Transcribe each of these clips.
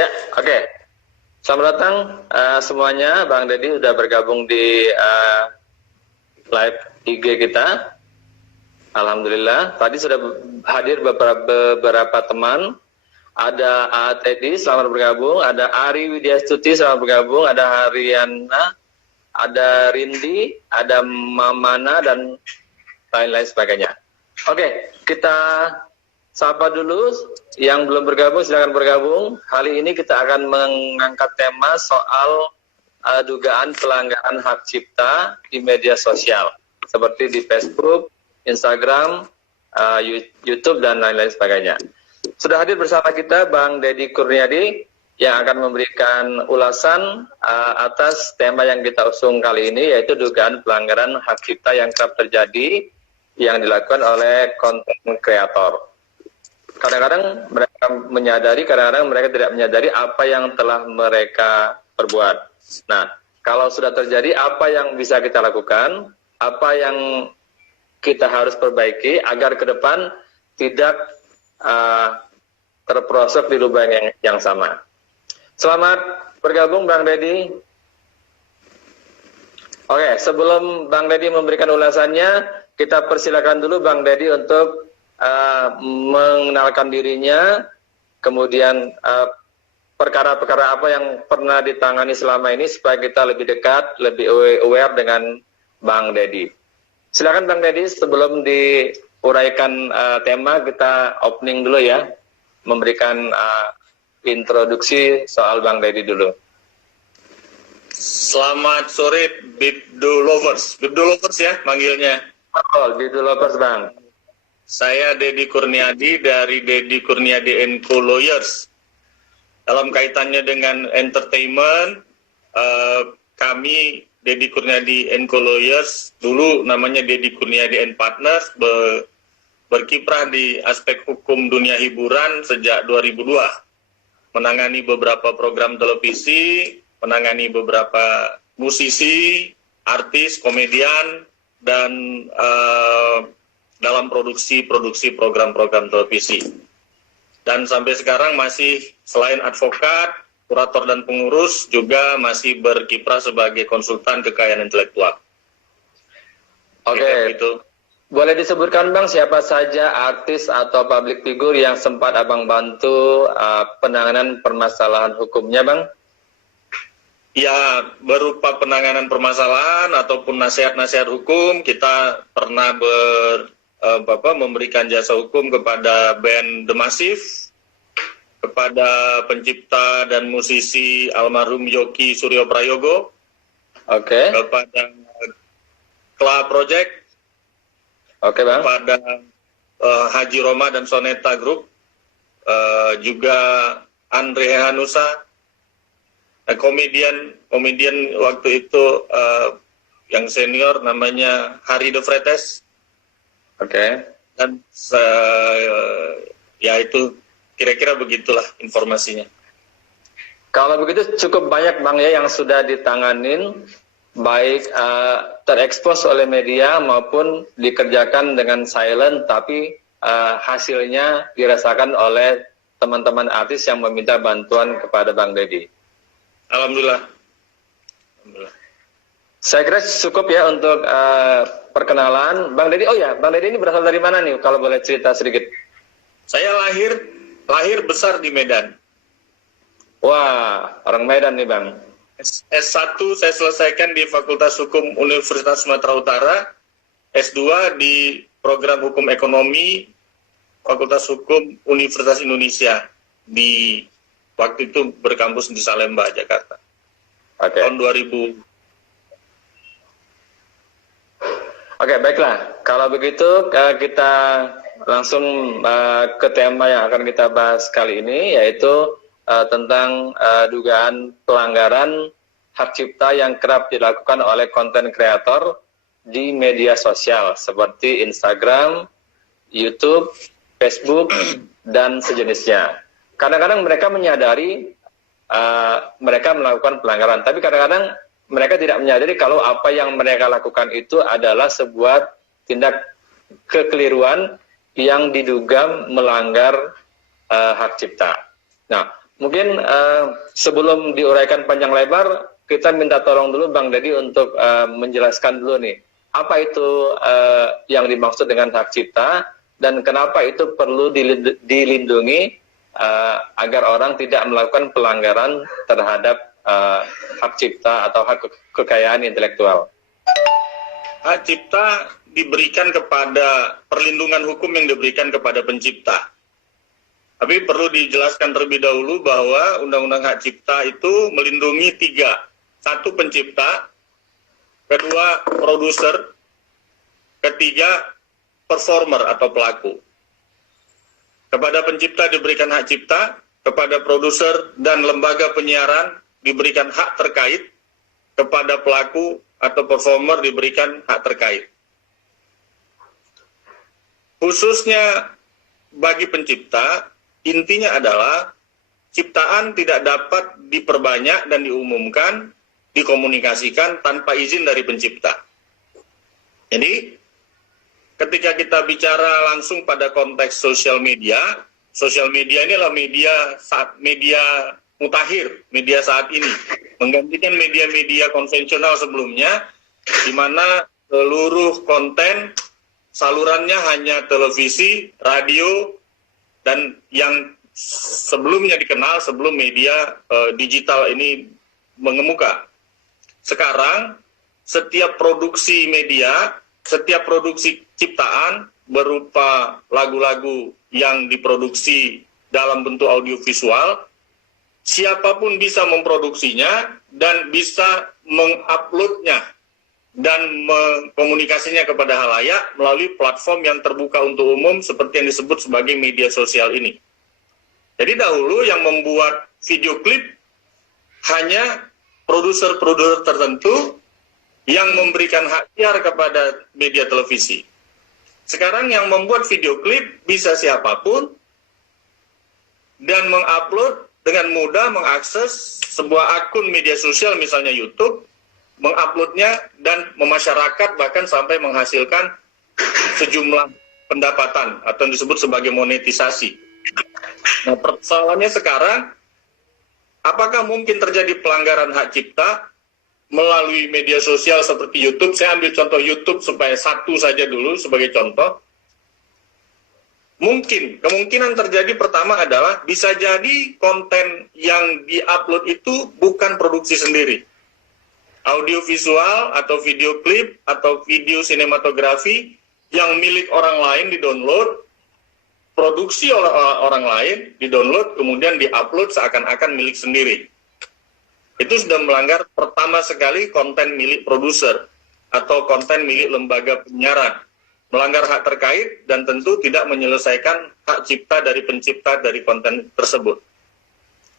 Ya, oke. Selamat datang semuanya. Bang Deddy sudah bergabung di live IG kita. Alhamdulillah. Tadi sudah hadir beberapa teman. Ada Teddy, selamat bergabung. Ada Ari Widyastuti, selamat bergabung. Ada Hariana, ada Rindi, ada Mamana, dan lain-lain sebagainya. Oke, kita sapa dulu yang belum bergabung, silakan bergabung. Kali ini kita akan mengangkat tema soal dugaan pelanggaran hak cipta di media sosial, seperti di Facebook, Instagram, YouTube, dan lain-lain sebagainya. Sudah hadir bersama kita Bang Deddy Kurniadi yang akan memberikan ulasan atas tema yang kita usung kali ini, yaitu dugaan pelanggaran hak cipta yang kerap terjadi yang dilakukan oleh konten kreator. Kadang-kadang mereka menyadari, kadang-kadang mereka tidak menyadari apa yang telah mereka perbuat. Nah, kalau sudah terjadi, apa yang bisa kita lakukan, apa yang kita harus perbaiki agar ke depan tidak terperosok di lubang yang sama. Selamat bergabung Bang Deddy. Oke, sebelum Bang Deddy memberikan ulasannya, kita persilakan dulu Bang Deddy untuk mengenalkan dirinya, kemudian perkara-perkara apa yang pernah ditangani selama ini supaya kita lebih dekat, lebih aware dengan Bang Deddy. Silakan Bang Deddy, sebelum diuraikan tema, kita opening dulu ya, memberikan introduksi soal Bang Deddy dulu. Selamat sore Bibdo Lovers ya manggilnya. Oh, Bibdo Lovers Bang. Saya Deddy Kurniadi dari Deddy Kurniadi & Co Lawyers. Dalam kaitannya dengan entertainment, kami Deddy Kurniadi & Co Lawyers, dulu namanya Deddy Kurniadi & Partners, berkiprah di aspek hukum dunia hiburan sejak 2002. Menangani beberapa program televisi, menangani beberapa musisi, artis, komedian, dan dalam produksi program-program televisi. Dan sampai sekarang masih selain advokat, kurator dan pengurus, juga masih berkiprah sebagai konsultan kekayaan intelektual. Oke, itu. Boleh disebutkan Bang siapa saja artis atau public figure yang sempat Abang bantu penanganan permasalahan hukumnya Bang? Ya, berupa penanganan permasalahan ataupun nasihat-nasihat hukum, kita pernah memberikan jasa hukum kepada band The Massive, kepada pencipta dan musisi almarhum Yoki Suryo Prayogo, kepada Kla Project, Bang. kepada Haji Roma dan Soneta Group, juga Andre Hanusa, komedian waktu itu yang senior namanya Hari De Fretes. Dan ya itu kira-kira begitulah informasinya. Kalau begitu cukup banyak Bang ya yang sudah ditanganin, baik terekspos oleh media maupun dikerjakan dengan silent, tapi hasilnya dirasakan oleh teman-teman artis yang meminta bantuan kepada Bang Deddy. Alhamdulillah. Saya kira cukup ya untuk perkenalan. Bang Deddy, Bang Deddy ini berasal dari mana nih, kalau boleh cerita sedikit? Saya lahir besar di Medan. Wah, orang Medan nih Bang. S1 saya selesaikan di Fakultas Hukum Universitas Sumatera Utara, S2 di Program Hukum Ekonomi Fakultas Hukum Universitas Indonesia, di waktu itu berkampus di Salemba, Jakarta. Tahun 2000. Oke, baiklah. Kalau begitu kita langsung ke tema yang akan kita bahas kali ini, yaitu tentang dugaan pelanggaran hak cipta yang kerap dilakukan oleh konten kreator di media sosial seperti Instagram, YouTube, Facebook, dan sejenisnya. Kadang-kadang mereka menyadari mereka melakukan pelanggaran, tapi kadang-kadang mereka tidak menyadari kalau apa yang mereka lakukan itu adalah sebuah tindak kekeliruan yang diduga melanggar hak cipta. Nah, Mungkin sebelum diuraikan panjang lebar, kita minta tolong dulu Bang Dedi untuk menjelaskan dulu nih, apa itu yang dimaksud dengan hak cipta dan kenapa itu perlu dilindungi agar orang tidak melakukan pelanggaran terhadap hak cipta atau hak kekayaan intelektual. Hak cipta diberikan kepada perlindungan hukum yang diberikan kepada pencipta. Tapi perlu dijelaskan terlebih dahulu bahwa Undang-Undang Hak Cipta itu melindungi 3. 1, pencipta, 2, produser, 3, performer atau pelaku. Kepada pencipta diberikan hak cipta, kepada produser dan lembaga penyiaran diberikan hak terkait, kepada pelaku atau performer diberikan hak terkait. Khususnya bagi pencipta, intinya adalah ciptaan tidak dapat diperbanyak dan diumumkan, dikomunikasikan tanpa izin dari pencipta. Jadi, ketika kita bicara langsung pada konteks sosial media ini adalah media mutakhir, media saat ini, menggantikan media-media konvensional sebelumnya, di mana seluruh konten salurannya hanya televisi, radio, dan yang sebelumnya dikenal sebelum media digital ini mengemuka. Sekarang, setiap produksi media, setiap produksi ciptaan berupa lagu-lagu yang diproduksi dalam bentuk audiovisual, siapapun bisa memproduksinya dan bisa menguploadnya dan mengkomunikasinya kepada halayak melalui platform yang terbuka untuk umum seperti yang disebut sebagai media sosial ini. Jadi dahulu yang membuat video klip hanya produser-produser tertentu yang memberikan hak siar kepada media televisi. Sekarang yang membuat video klip bisa siapapun dan mengupload dengan mudah, mengakses sebuah akun media sosial misalnya YouTube, menguploadnya dan memasyarakat bahkan sampai menghasilkan sejumlah pendapatan atau yang disebut sebagai monetisasi. Nah, persoalannya sekarang, apakah mungkin terjadi pelanggaran hak cipta melalui media sosial seperti YouTube? Saya ambil contoh YouTube supaya satu saja dulu sebagai contoh. Mungkin, kemungkinan terjadi pertama adalah bisa jadi konten yang diupload itu bukan produksi sendiri. Audio visual atau video klip atau video sinematografi yang milik orang lain di-download, produksi oleh orang lain, di-download, kemudian di-upload seakan-akan milik sendiri. Itu sudah melanggar pertama sekali konten milik produser atau konten milik lembaga penyiaran. Melanggar hak terkait dan tentu tidak menyelesaikan hak cipta dari pencipta dari konten tersebut.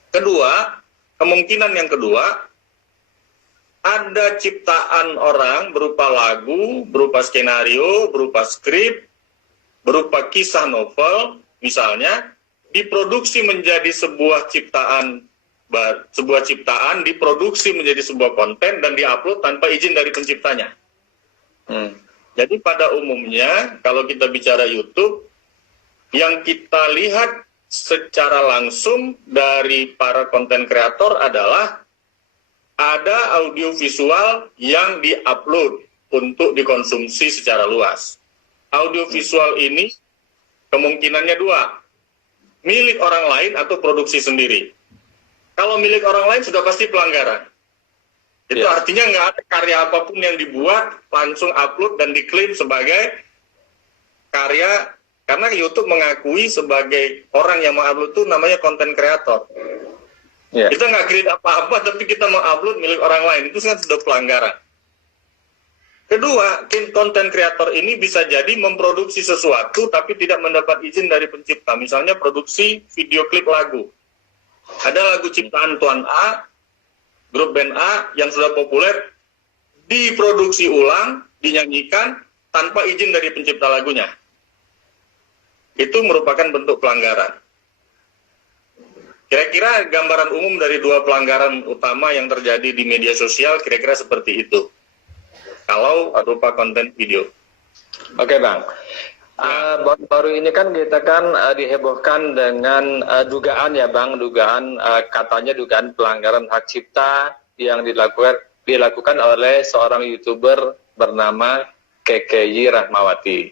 Kedua, kemungkinan yang kedua, ada ciptaan orang berupa lagu, berupa skenario, berupa skrip, berupa kisah novel, misalnya, diproduksi menjadi sebuah ciptaan, diproduksi menjadi sebuah konten dan diupload tanpa izin dari penciptanya. Jadi pada umumnya, kalau kita bicara YouTube, yang kita lihat secara langsung dari para konten kreator adalah ada audio visual yang diupload untuk dikonsumsi secara luas. Audio visual ini kemungkinannya 2, milik orang lain atau produksi sendiri. Kalau milik orang lain sudah pasti pelanggaran. Itu artinya nggak ada karya apapun yang dibuat langsung upload dan diklaim sebagai karya, karena YouTube mengakui sebagai orang yang mengupload itu namanya konten kreator. Kita nggak create apa-apa, tapi kita mengupload milik orang lain, itu kan sudah pelanggaran. Kedua, konten kreator ini bisa jadi memproduksi sesuatu tapi tidak mendapat izin dari pencipta. Misalnya produksi video klip lagu. Ada lagu ciptaan Tuan A, grup band A yang sudah populer, diproduksi ulang, dinyanyikan tanpa izin dari pencipta lagunya. Itu merupakan bentuk pelanggaran. Kira-kira gambaran umum dari 2 pelanggaran utama yang terjadi di media sosial kira-kira seperti itu. Kalau berupa konten video. Oke Bang, Baru ini kan kita kan dihebohkan dengan dugaan ya Bang, katanya dugaan pelanggaran hak cipta yang dilakukan oleh seorang YouTuber bernama KKY Rahmawati.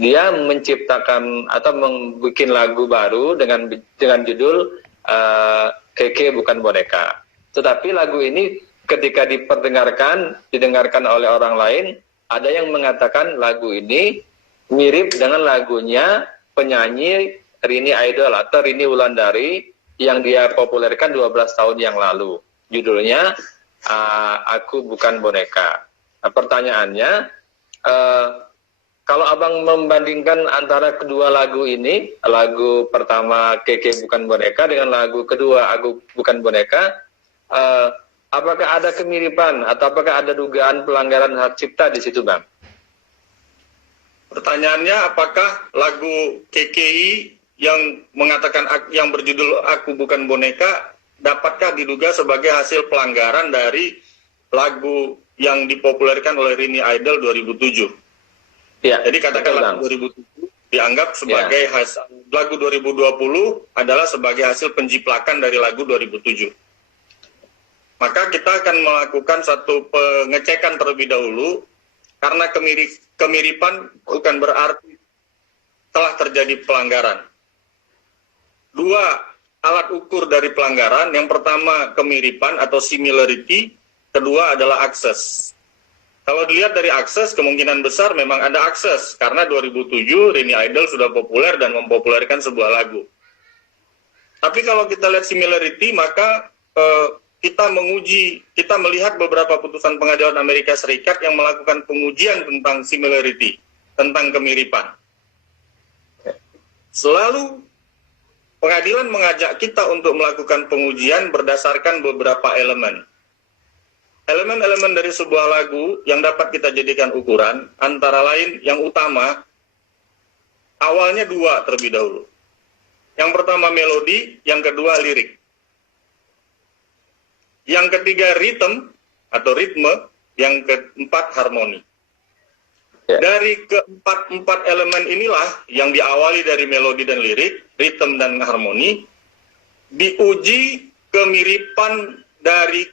Dia menciptakan atau membuat lagu baru dengan judul Keke Bukan Boneka. Tetapi lagu ini ketika didengarkan oleh orang lain, ada yang mengatakan lagu ini mirip dengan lagunya penyanyi Rini Idol atau Rini Wulandari yang dia populerkan 12 tahun yang lalu. Judulnya Aku Bukan Boneka. Nah, pertanyaannya, kalau Abang membandingkan antara kedua lagu ini, lagu pertama Keke Bukan Boneka dengan lagu kedua Aku Bukan Boneka, apakah ada kemiripan atau apakah ada dugaan pelanggaran hak cipta di situ, Bang? Pertanyaannya, apakah lagu KKI yang mengatakan yang berjudul Aku Bukan Boneka dapatkah diduga sebagai hasil pelanggaran dari lagu yang dipopulerkan oleh Rini Idol 2007? Ya, jadi katakanlah 2007 dianggap sebagai lagu 2020 adalah sebagai hasil penjiplakan dari lagu 2007. Maka kita akan melakukan satu pengecekan terlebih dahulu, karena kemiripan bukan berarti telah terjadi pelanggaran. Dua alat ukur dari pelanggaran, yang pertama kemiripan atau similarity, kedua adalah akses. Kalau dilihat dari akses, kemungkinan besar memang ada akses, karena 2007 Rini Idol sudah populer dan mempopulerkan sebuah lagu. Tapi kalau kita lihat similarity, maka kita melihat beberapa putusan pengadilan Amerika Serikat yang melakukan pengujian tentang similarity, tentang kemiripan. Selalu pengadilan mengajak kita untuk melakukan pengujian berdasarkan beberapa elemen. Elemen-elemen dari sebuah lagu yang dapat kita jadikan ukuran, antara lain yang utama, awalnya dua terlebih dahulu. Yang pertama melodi, yang kedua lirik. Yang ketiga rhythm atau ritme, yang keempat harmoni. Dari keempat elemen inilah yang diawali dari melodi dan lirik, ritme dan harmoni, diuji kemiripan dari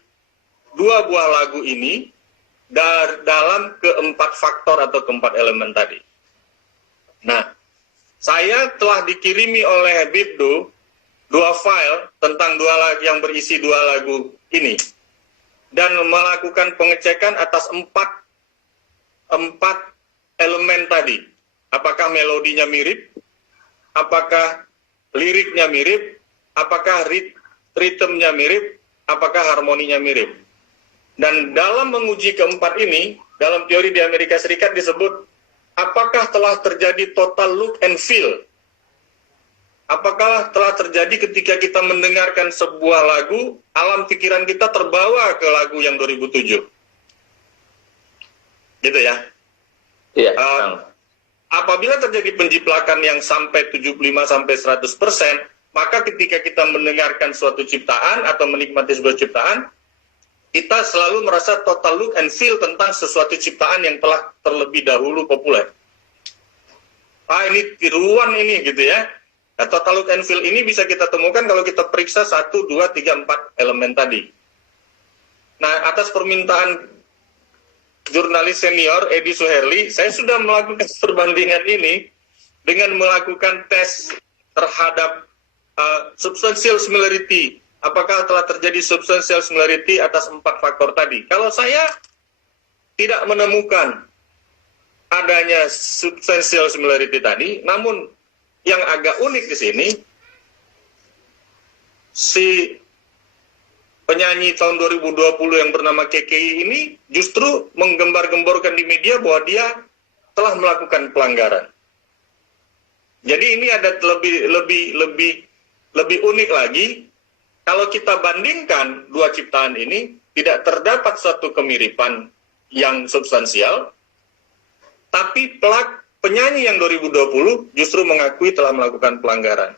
dua buah lagu ini dalam keempat faktor atau keempat elemen tadi. Nah, saya telah dikirimi oleh Bibdu dua file tentang dua lagu yang berisi dua lagu ini, dan melakukan pengecekan atas empat elemen tadi. Apakah melodinya mirip, apakah liriknya mirip, apakah ritmenya mirip, apakah harmoninya mirip. Dan dalam menguji keempat ini, dalam teori di Amerika Serikat disebut, apakah telah terjadi total look and feel. Apakah telah terjadi ketika kita mendengarkan sebuah lagu, alam pikiran kita terbawa ke lagu yang 2007. Gitu ya? Iya. Apabila terjadi penjiplakan yang sampai 75-100%, maka ketika kita mendengarkan suatu ciptaan atau menikmati sebuah ciptaan, kita selalu merasa total look and feel tentang sesuatu ciptaan yang telah terlebih dahulu populer. Ini tiruan ini gitu ya. Nah, total look and feel ini bisa kita temukan kalau kita periksa 1, 2, 3, 4 elemen tadi. Nah, atas permintaan jurnalis senior Edi Suherli, saya sudah melakukan perbandingan ini dengan melakukan tes terhadap substantial similarity. Apakah telah terjadi substantial similarity atas 4 faktor tadi? Kalau saya tidak menemukan adanya substantial similarity tadi, namun yang agak unik di sini, si penyanyi tahun 2020 yang bernama KKI ini justru menggembar-gemborkan di media bahwa dia telah melakukan pelanggaran. Jadi ini ada lebih unik lagi, kalau kita bandingkan dua ciptaan ini, tidak terdapat suatu kemiripan yang substansial, tapi penyanyi yang 2020 justru mengakui telah melakukan pelanggaran.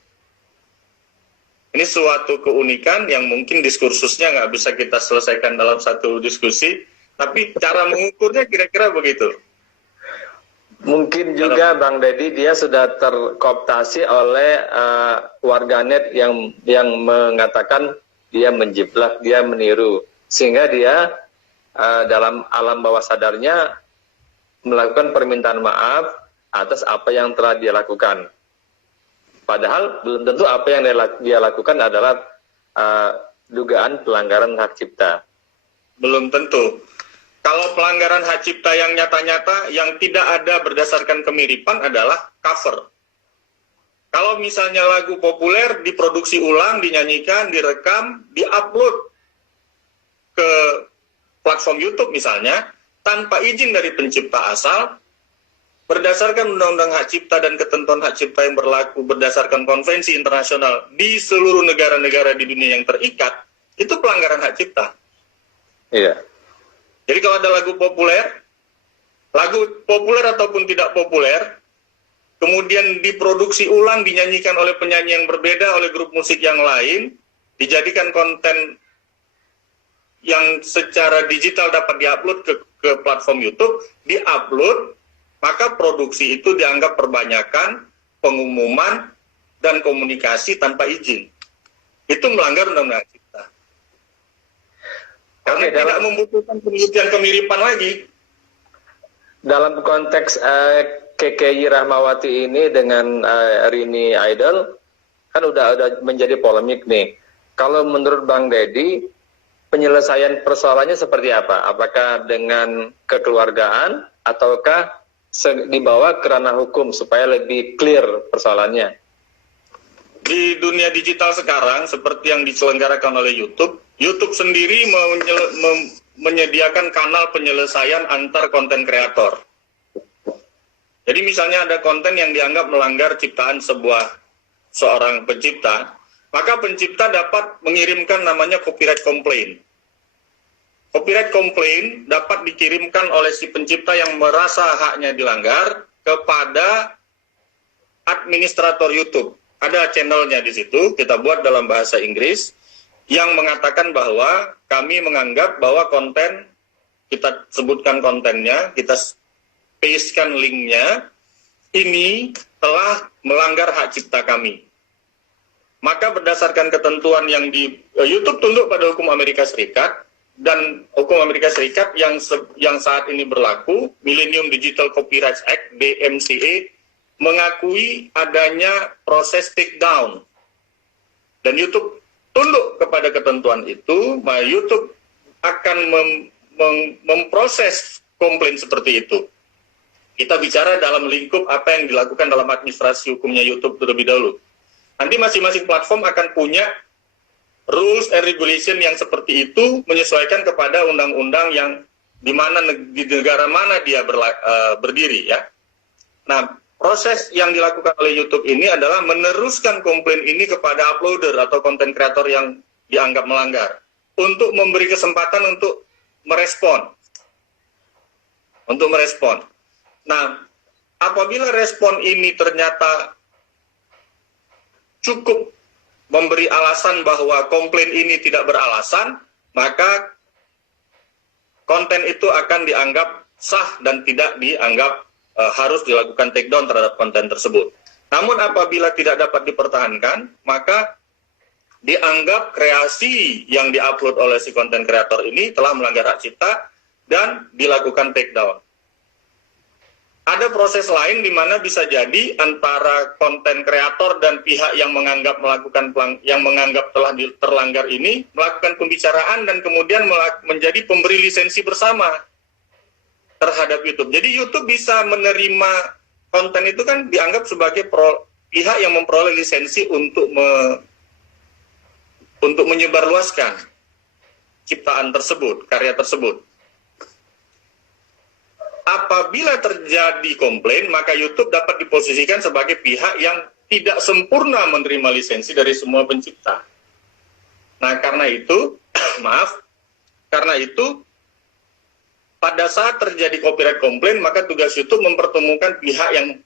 Ini suatu keunikan yang mungkin diskursusnya nggak bisa kita selesaikan dalam satu diskusi, tapi cara mengukurnya kira-kira begitu. Mungkin juga Bang Deddy dia sudah terkooptasi oleh warganet yang mengatakan dia menjiplak, dia meniru, sehingga dia dalam alam bawah sadarnya melakukan permintaan maaf atas apa yang telah dia lakukan. Padahal belum tentu apa yang dia lakukan adalah dugaan pelanggaran hak cipta. Belum tentu. Kalau pelanggaran hak cipta yang nyata-nyata, yang tidak ada berdasarkan kemiripan adalah cover. Kalau misalnya lagu populer diproduksi ulang, dinyanyikan, direkam, diupload ke platform YouTube misalnya, tanpa izin dari pencipta asal, berdasarkan Undang-Undang Hak Cipta dan ketentuan hak cipta yang berlaku berdasarkan konvensi internasional di seluruh negara-negara di dunia yang terikat, itu pelanggaran hak cipta. Iya. Jadi kalau ada lagu populer ataupun tidak populer, kemudian diproduksi ulang, dinyanyikan oleh penyanyi yang berbeda, oleh grup musik yang lain, dijadikan konten yang secara digital dapat diupload ke platform YouTube, diupload, maka produksi itu dianggap perbanyakan, pengumuman, dan komunikasi tanpa izin. Itu melanggar Undang-Undang Cipta. Karena tidak membutuhkan penelitian kemiripan lagi. Dalam konteks KKI Rahmawati ini dengan Rini Idol, kan udah menjadi polemik nih. Kalau menurut Bang Deddy, penyelesaian persoalannya seperti apa? Apakah dengan kekeluargaan ataukah dibawa ke ranah hukum supaya lebih clear persoalannya? Di dunia digital sekarang, seperti yang diselenggarakan oleh YouTube sendiri menyediakan kanal penyelesaian antar konten kreator. Jadi misalnya ada konten yang dianggap melanggar ciptaan seorang pencipta, maka pencipta dapat mengirimkan namanya copyright complaint. Copyright complaint dapat dikirimkan oleh si pencipta yang merasa haknya dilanggar kepada administrator YouTube. Ada channelnya di situ, kita buat dalam bahasa Inggris, yang mengatakan bahwa kami menganggap bahwa konten, kita sebutkan kontennya, kita pastekan linknya, ini telah melanggar hak cipta kami. Maka berdasarkan ketentuan yang di YouTube tunduk pada hukum Amerika Serikat, dan hukum Amerika Serikat yang saat ini berlaku, Millennium Digital Copyright Act, DMCA, mengakui adanya proses takedown. Dan YouTube tunduk kepada ketentuan itu, maka YouTube akan memproses komplain seperti itu. Kita bicara dalam lingkup apa yang dilakukan dalam administrasi hukumnya YouTube terlebih dahulu. Nanti masing-masing platform akan punya rules and regulation yang seperti itu, menyesuaikan kepada undang-undang yang di negara mana dia berdiri, ya. Nah, proses yang dilakukan oleh YouTube ini adalah meneruskan komplain ini kepada uploader atau konten kreator yang dianggap melanggar, untuk memberi kesempatan untuk merespon. Nah, apabila respon ini ternyata cukup memberi alasan bahwa komplain ini tidak beralasan, maka konten itu akan dianggap sah dan tidak dianggap harus dilakukan takedown terhadap konten tersebut. Namun apabila tidak dapat dipertahankan, maka dianggap kreasi yang diupload oleh si konten kreator ini telah melanggar hak cipta dan dilakukan takedown. Ada proses lain di mana bisa jadi antara konten kreator dan pihak yang menganggap telah terlanggar ini melakukan pembicaraan dan kemudian menjadi pemberi lisensi bersama terhadap YouTube. Jadi YouTube bisa menerima konten itu kan dianggap sebagai pihak yang memperoleh lisensi untuk menyebarluaskan ciptaan tersebut, karya tersebut. Apabila terjadi komplain, maka YouTube dapat diposisikan sebagai pihak yang tidak sempurna menerima lisensi dari semua pencipta. Nah, karena itu, pada saat terjadi copyright komplain, maka tugas YouTube mempertemukan pihak yang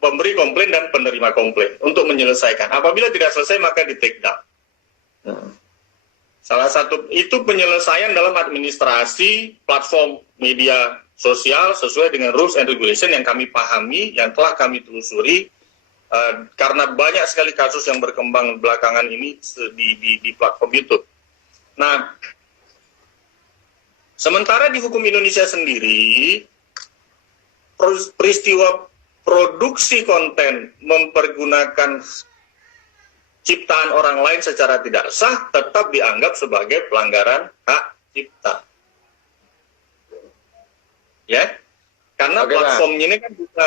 pemberi komplain dan penerima komplain untuk menyelesaikan. Apabila tidak selesai, maka di take down. Salah satu itu penyelesaian dalam administrasi platform media sosial sesuai dengan rules and regulation yang kami pahami, yang telah kami telusuri, karena banyak sekali kasus yang berkembang belakangan ini di platform YouTube. Nah, sementara di hukum Indonesia sendiri, peristiwa produksi konten mempergunakan ciptaan orang lain secara tidak sah tetap dianggap sebagai pelanggaran hak cipta. Ya, karena platformnya ini kan bisa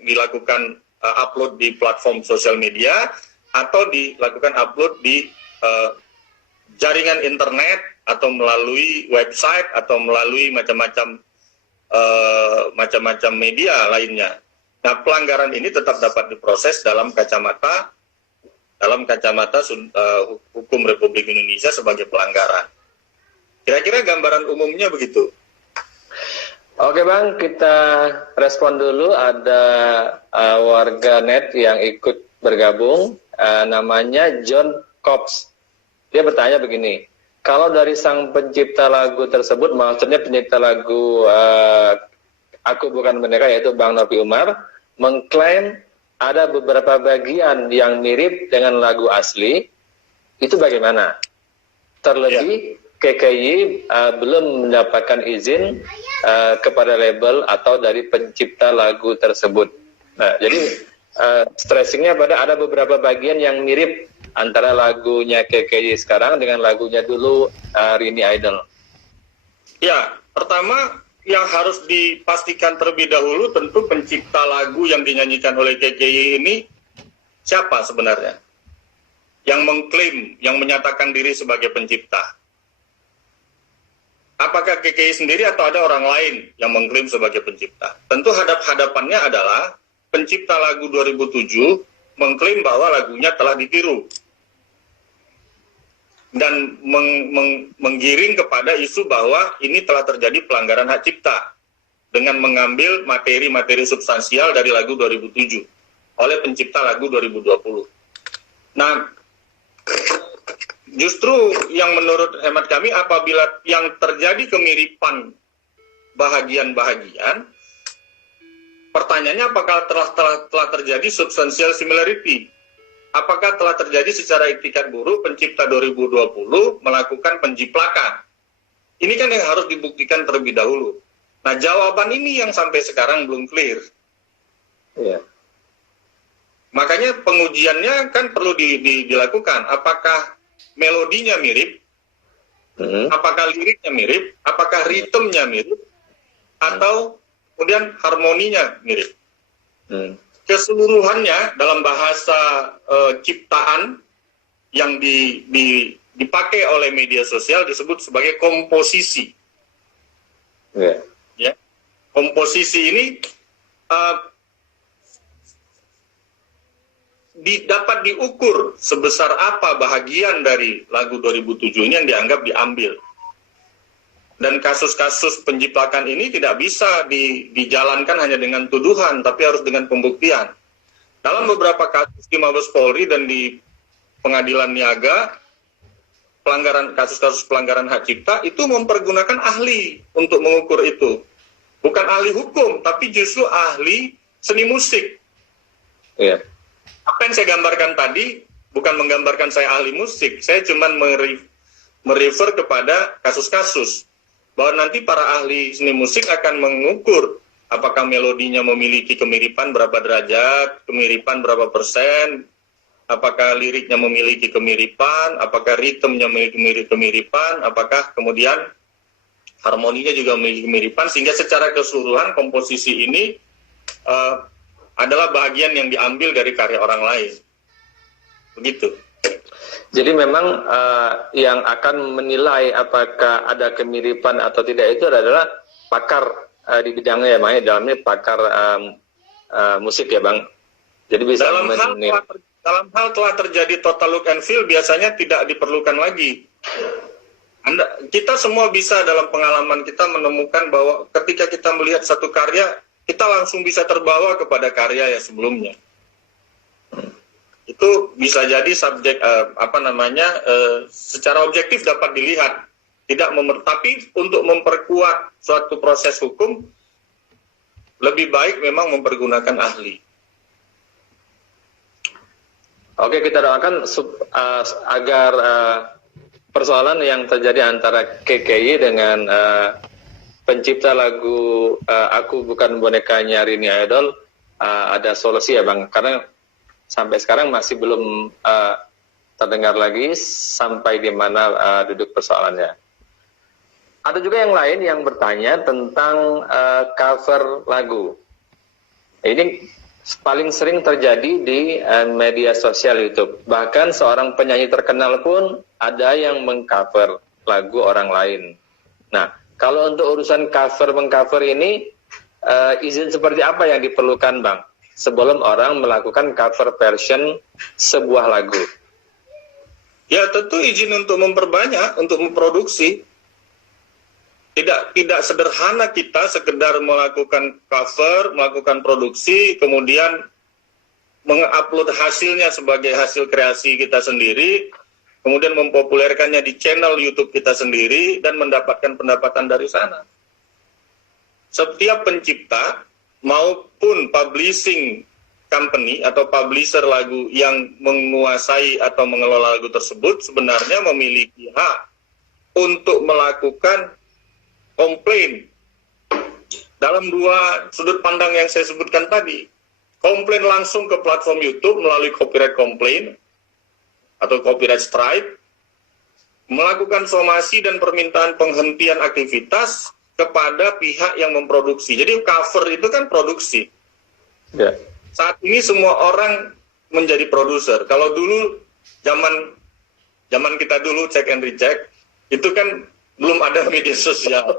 dilakukan upload di platform sosial media atau dilakukan upload di jaringan internet atau melalui website atau melalui macam-macam media lainnya. Nah, pelanggaran ini tetap dapat diproses dalam kacamata hukum Republik Indonesia sebagai pelanggaran. Kira-kira gambaran umumnya begitu. Oke Bang, kita respon dulu. Ada warga net yang ikut bergabung, namanya John Cops. Dia bertanya begini, kalau dari sang pencipta lagu tersebut, maksudnya pencipta lagu Aku Bukan Boneka, yaitu Bang Novi Umar, mengklaim ada beberapa bagian yang mirip dengan lagu asli, itu bagaimana? Terlebih KKI belum mendapatkan izin kepada label atau dari pencipta lagu tersebut. Nah, jadi stressingnya pada ada beberapa bagian yang mirip antara lagunya KKI sekarang dengan lagunya dulu Rini Idol. Ya, pertama yang harus dipastikan terlebih dahulu tentu pencipta lagu yang dinyanyikan oleh KKI ini siapa sebenarnya? Yang mengklaim, yang menyatakan diri sebagai pencipta. Apakah KKI sendiri atau ada orang lain yang mengklaim sebagai pencipta? Tentu hadapannya adalah pencipta lagu 2007 mengklaim bahwa lagunya telah ditiru. Dan menggiring kepada isu bahwa ini telah terjadi pelanggaran hak cipta dengan mengambil materi-materi substansial dari lagu 2007 oleh pencipta lagu 2020. Nah, justru yang menurut hemat kami apabila yang terjadi kemiripan bahagian-bahagian, pertanyaannya apakah telah terjadi substansial similarity? Apakah telah terjadi secara iktikat buruh pencipta 2020 melakukan penjiplakan? Ini kan yang harus dibuktikan terlebih dahulu. Nah, jawaban ini yang sampai sekarang belum clear. Yeah. Makanya pengujiannya kan perlu dilakukan. Apakah melodinya mirip? Apakah liriknya mirip? Apakah ritmenya mirip? Atau kemudian harmoninya mirip? Keseluruhannya dalam bahasa ciptaan yang dipakai oleh media sosial disebut sebagai komposisi. Ya. Komposisi ini dapat diukur sebesar apa bahagian dari lagu 2007 ini yang dianggap diambil. Dan kasus-kasus penjiplakan ini tidak bisa dijalankan hanya dengan tuduhan, tapi harus dengan pembuktian. Dalam beberapa kasus di Mabes Polri dan di Pengadilan Niaga, kasus-kasus pelanggaran hak cipta itu mempergunakan ahli untuk mengukur itu. Bukan ahli hukum, tapi justru ahli seni musik. Yeah. Apa yang saya gambarkan tadi, bukan menggambarkan saya ahli musik, saya cuma merefer kepada kasus-kasus. Bahwa nanti para ahli seni musik akan mengukur apakah melodinya memiliki kemiripan berapa derajat, kemiripan berapa persen, apakah liriknya memiliki kemiripan, apakah ritmenya memiliki kemiripan, apakah kemudian harmoninya juga memiliki kemiripan, sehingga secara keseluruhan komposisi ini adalah bagian yang diambil dari karya orang lain. Begitu. Jadi memang yang akan menilai apakah ada kemiripan atau tidak itu adalah pakar di bidangnya ya Bang, dalamnya pakar musik ya Bang. Jadi bisa dalam hal telah terjadi total look and feel biasanya tidak diperlukan lagi. Kita semua bisa dalam pengalaman kita menemukan bahwa ketika kita melihat satu karya, kita langsung bisa terbawa kepada karya yang sebelumnya. itu bisa jadi subjek secara objektif dapat dilihat, tapi untuk memperkuat suatu proses hukum lebih baik memang mempergunakan ahli. Oke, kita doakan agar persoalan yang terjadi antara KKI dengan pencipta lagu Aku Bukan Bonekanya Rini Idol ada solusi ya Bang, karena sampai sekarang masih belum terdengar lagi sampai di mana duduk persoalannya. Ada juga yang lain yang bertanya tentang cover lagu. Ini paling sering terjadi di media sosial YouTube. Bahkan seorang penyanyi terkenal pun ada yang mengcover lagu orang lain. Nah, kalau untuk urusan mengcover ini, izin seperti apa yang diperlukan Bang? Sebelum orang melakukan cover version sebuah lagu. Ya tentu izin untuk memperbanyak, untuk memproduksi. Tidak sederhana kita sekedar melakukan cover, melakukan produksi, kemudian mengupload hasilnya sebagai hasil kreasi kita sendiri, kemudian mempopulerkannya di channel YouTube kita sendiri, dan mendapatkan pendapatan dari sana. Setiap pencipta maupun publishing company atau publisher lagu yang menguasai atau mengelola lagu tersebut sebenarnya memiliki hak untuk melakukan komplain dalam dua sudut pandang yang saya sebutkan tadi. Komplain langsung ke platform YouTube melalui copyright complaint atau copyright strike, melakukan somasi dan permintaan penghentian aktivitas kepada pihak yang memproduksi. Jadi cover itu kan produksi. Ya. Saat ini semua orang menjadi produser. Kalau dulu zaman kita dulu check and reject, itu kan belum ada media sosial.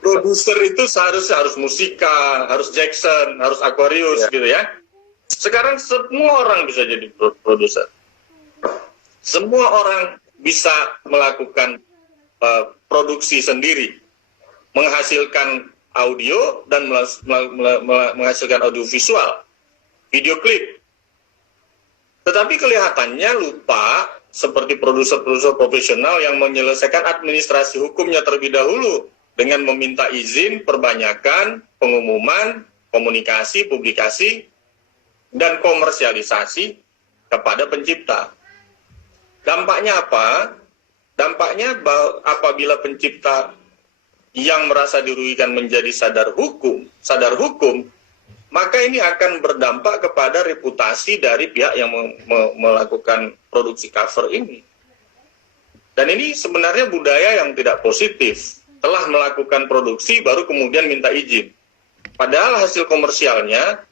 Produser itu seharusnya harus Musika, harus Jackson, harus Aquarius gitu ya. Sekarang semua orang bisa jadi produser. Semua orang bisa melakukan produksi sendiri, menghasilkan audio dan menghasilkan audio visual, video klip. Tetapi kelihatannya lupa seperti produser-produser profesional yang menyelesaikan administrasi hukumnya terlebih dahulu dengan meminta izin, perbanyakan, pengumuman, komunikasi, publikasi, dan komersialisasi kepada pencipta. Dampaknya apa? Dampaknya apabila pencipta yang merasa dirugikan menjadi sadar hukum, maka ini akan berdampak kepada reputasi dari pihak yang melakukan produksi cover ini. Dan ini sebenarnya budaya yang tidak positif. Telah melakukan produksi baru kemudian minta izin. Padahal hasil komersialnya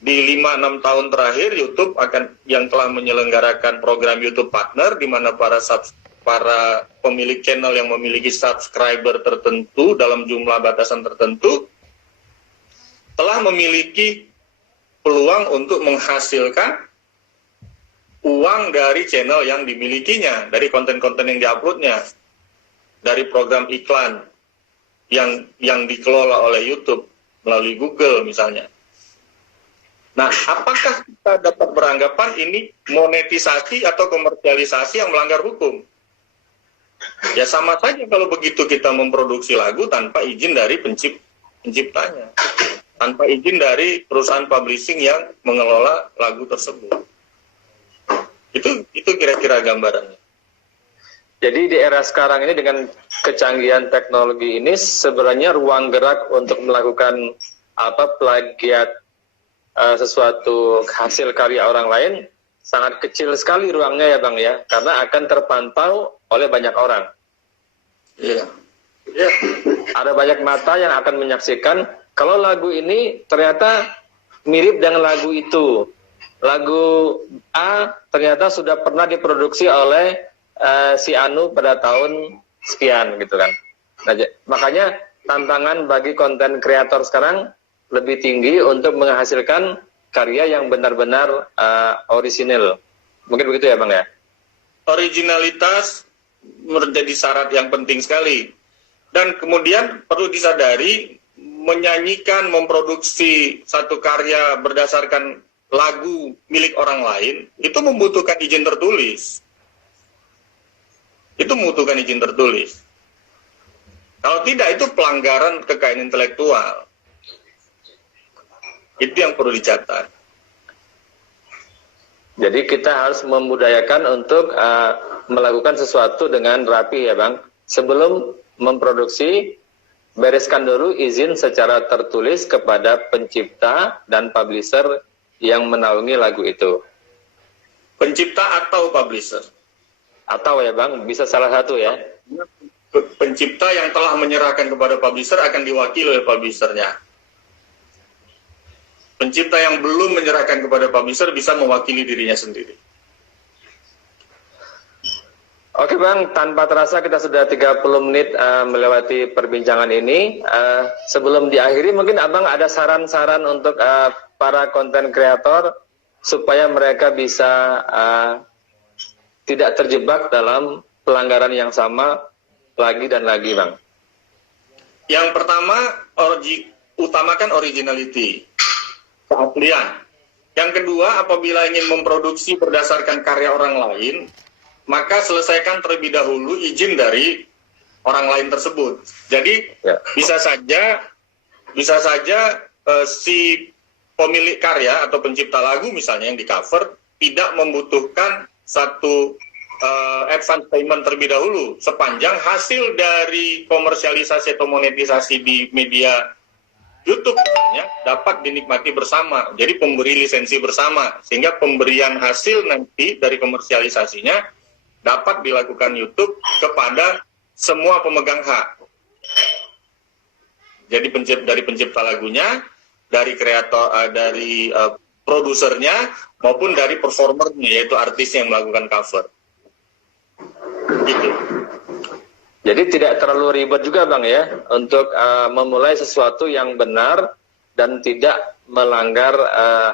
di 5-6 tahun terakhir YouTube yang telah menyelenggarakan program YouTube Partner, di mana para pemilik channel yang memiliki subscriber tertentu dalam jumlah batasan tertentu telah memiliki peluang untuk menghasilkan uang dari channel yang dimilikinya, dari konten-konten yang diuploadnya, dari program iklan yang dikelola oleh YouTube melalui Google misalnya. Nah, apakah kita dapat beranggapan ini monetisasi atau komersialisasi yang melanggar hukum? Ya sama saja kalau begitu kita memproduksi lagu tanpa izin dari penciptanya, tanpa izin dari perusahaan publishing yang mengelola lagu tersebut. Itu kira-kira gambarannya. Jadi di era sekarang ini dengan kecanggihan teknologi ini sebenarnya ruang gerak untuk melakukan plagiat sesuatu hasil karya orang lain sangat kecil sekali ruangnya ya Bang ya, karena akan terpantau oleh banyak orang. Iya. Ada banyak mata yang akan menyaksikan kalau lagu ini ternyata mirip dengan lagu itu. Lagu A ternyata sudah pernah diproduksi oleh si Anu pada tahun sekian gitu kan. Nah, makanya tantangan bagi konten kreator sekarang lebih tinggi untuk menghasilkan karya yang benar-benar orisinil. Mungkin begitu ya Bang ya? Originalitas menjadi syarat yang penting sekali. Dan kemudian perlu disadari, menyanyikan, memproduksi satu karya berdasarkan lagu milik orang lain, itu membutuhkan izin tertulis. Itu membutuhkan izin tertulis. Kalau tidak, itu pelanggaran kekayaan intelektual. Itu yang perlu dicatat. Jadi kita harus membudayakan untuk melakukan sesuatu dengan rapi ya Bang. Sebelum memproduksi, bereskan dulu izin secara tertulis kepada pencipta dan publisher yang menaungi lagu itu. Pencipta atau publisher? Atau ya Bang, bisa salah satu ya. Pencipta yang telah menyerahkan kepada publisher akan diwakili oleh publishernya. Pencipta yang belum menyerahkan kepada publisher bisa mewakili dirinya sendiri. Oke Bang, tanpa terasa kita sudah 30 menit melewati perbincangan ini. Sebelum diakhiri, mungkin Abang ada saran-saran untuk para konten kreator supaya mereka bisa tidak terjebak dalam pelanggaran yang sama lagi dan lagi Bang. Yang pertama, utamakan originality. Keaslian. Yang kedua, apabila ingin memproduksi berdasarkan karya orang lain, maka selesaikan terlebih dahulu izin dari orang lain tersebut. Jadi bisa saja si pemilik karya atau pencipta lagu misalnya yang di cover tidak membutuhkan satu advance payment terlebih dahulu sepanjang hasil dari komersialisasi atau monetisasi di media YouTube misalnya dapat dinikmati bersama, jadi pemberi lisensi bersama, sehingga pemberian hasil nanti dari komersialisasinya dapat dilakukan YouTube kepada semua pemegang hak. Jadi dari pencipta lagunya, dari kreator, dari produsernya, maupun dari performernya, yaitu artis yang melakukan cover. Gitu. Jadi tidak terlalu ribet juga Bang ya, untuk memulai sesuatu yang benar dan tidak melanggar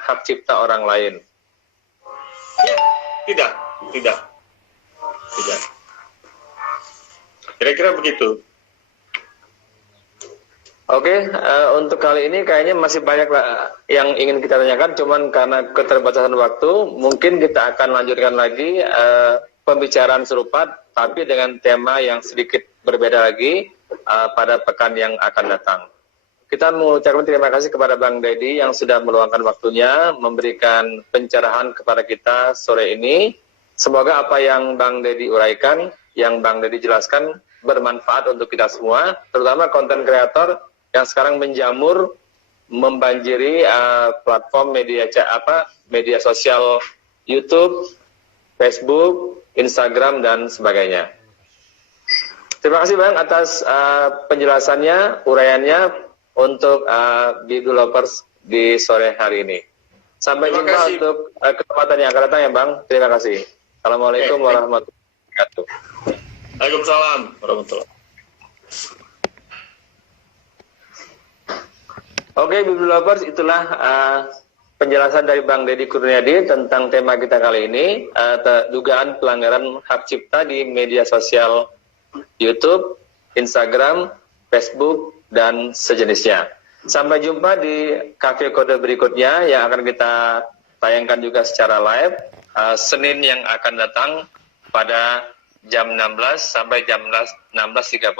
hak cipta orang lain. Ya, tidak. Kira-kira begitu. Oke, untuk kali ini kayaknya masih banyak yang ingin kita tanyakan, cuman karena keterbatasan waktu, mungkin kita akan lanjutkan lagi pembicaraan serupa, tapi dengan tema yang sedikit berbeda lagi pada pekan yang akan datang. Kita mengucapkan terima kasih kepada Bang Deddy yang sudah meluangkan waktunya, memberikan pencerahan kepada kita sore ini. Semoga apa yang Bang Deddy uraikan, yang Bang Deddy jelaskan, bermanfaat untuk kita semua, terutama konten kreator yang sekarang menjamur, membanjiri platform media sosial YouTube, Facebook, Instagram, dan sebagainya. Terima kasih Bang atas penjelasannya, uraiannya untuk Bidu Lovers di sore hari ini. Sampai jumpa untuk kesempatan yang akan datang ya Bang. Terima kasih. Assalamualaikum warahmatullahi wabarakatuh. Waalaikumsalam warahmatullahi wabarakatuh. Oke, Bidu Lovers, itulah penjelasan dari Bang Deddy Kurniadi tentang tema kita kali ini, dugaan pelanggaran hak cipta di media sosial YouTube, Instagram, Facebook, dan sejenisnya. Sampai jumpa di Cafe Kode berikutnya yang akan kita tayangkan juga secara live Senin yang akan datang pada jam 16 sampai jam 16.30.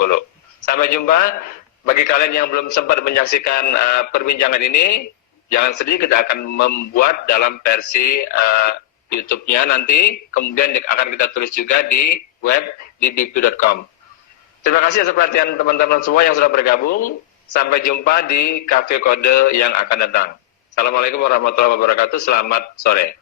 Sampai jumpa. Bagi kalian yang belum sempat menyaksikan perbincangan ini, jangan sedih, kita akan membuat dalam versi YouTube-nya nanti, kemudian akan kita tulis juga di web di bigdu.com. Terima kasih atas perhatian teman-teman semua yang sudah bergabung. Sampai jumpa di Cafe Kode yang akan datang. Assalamualaikum warahmatullahi wabarakatuh. Selamat sore.